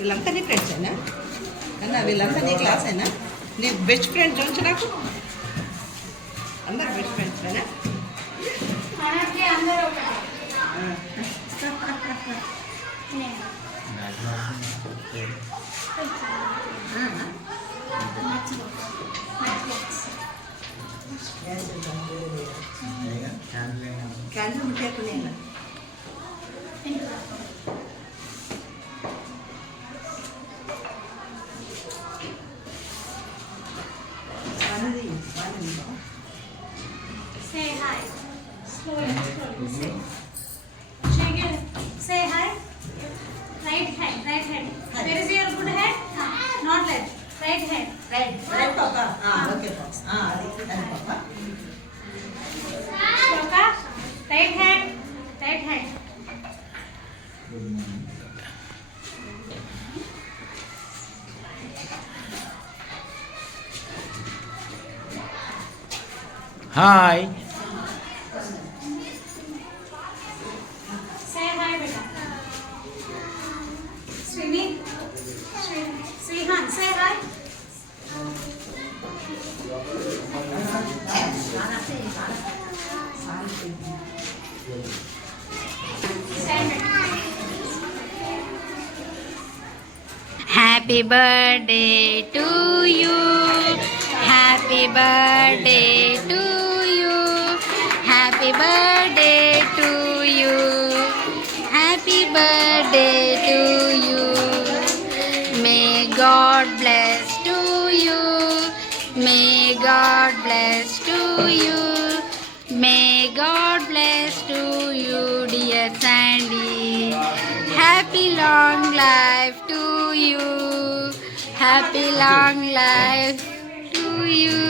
వీళ్ళంతా నీ ఫ్రెండ్సేనా అన్న? వీళ్ళంతా నీ క్లాసేనా? నీ బెస్ట్ ఫ్రెండ్ చూసి నాకు అందరు బెస్ట్ ఫ్రెండ్సేనా? క్యాన్సర్ ముట్టేకునేనా? Say hi. Slowly, slowly. Say again. Say hi. Right hand, right hand. Where is your good hand? Not left. Right hand. Right, right, Papa. Okay, Papa. That's Papa. Shloka. Right hand. Right hand. Hi. Say hi, beta. Srini. Srihan, say hi. Happy birthday to you. Happy birthday to you. Happy birthday to you. Happy birthday to you. May God bless to you. May God bless to you. May God bless to you, dear Sandy. Happy long life to you. Happy long life to you.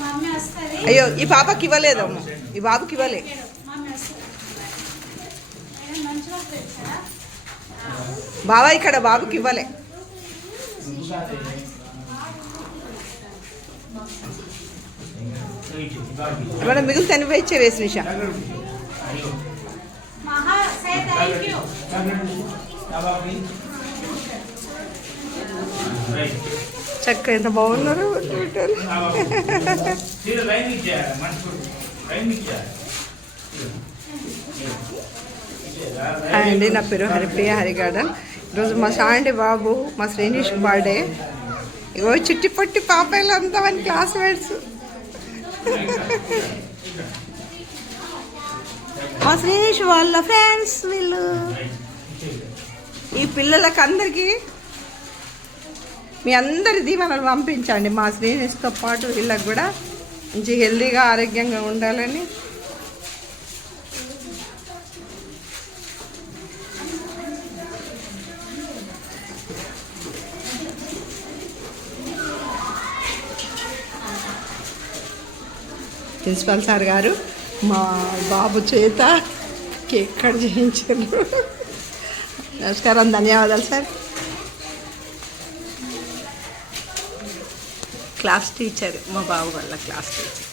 Mummy వస్తుంది. అయ్యో ఈ పాపకి ఇవ్వలేదమ్మ, ఈ బాబుకి ఇవ్వలే. Mummy వస్తుంది. మంచిగా తెలుసా? బాబా ఇక్కడ బాబుకి ఇవ్వలే. ఏమన్నా మిగిలితే నువ్వే ఇచ్చే వేసి నిషా. మహా సే థ్యాంక్ యూ. చక్క ఎంత బాగున్నారు. హాయ్ అండి, నా పేరు హరిప్రియ హరిగార్డెన్. ఈరోజు మా సాండి బాబు, మా శ్రీనిష్ బర్త్డే. ఇగో చిట్టి పొట్టి పాపాయిలు అంతా మన క్లాస్మేట్స్. మా శ్రీనిష్ వాళ్ళ ఫ్రెండ్స్ వీళ్ళు. ఈ పిల్లలకి అందరికీ మీ అందరి దీవెనలు పంపించండి. మా శ్రీనిష్తో పాటు వీళ్ళకి కూడా మంచి హెల్తీగా ఆరోగ్యంగా ఉండాలని. ప్రిన్సిపల్ సార్ గారు మా బాబు చేత కేక్ కట్ చేయించారు. నమస్కారం, ధన్యవాదాలు సార్. క్లాస్ టీచర్, మా బాబు వాళ్ళ క్లాస్ టీచర్.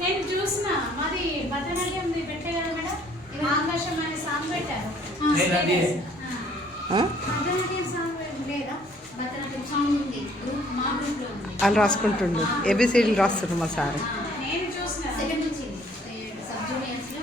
నేను చూసిన మాది భరతనాట్యం పెట్టే కదా మేడం, ఆకాశం అనే సాంగ్ పెట్టారు. భరతనాట్యం సాంగ్ లేదా? భరతనాట్యం సాంగ్ ఉంది, మా గ్రూప్ లో ఉంది. వాళ్ళు రాసుకుంటుండు, ఏబిసిడీలు రాస్తుండ్రు మా సార్. నేను చూసిన సెకండ్ నుంచి సబ్ జూనియర్స్ లో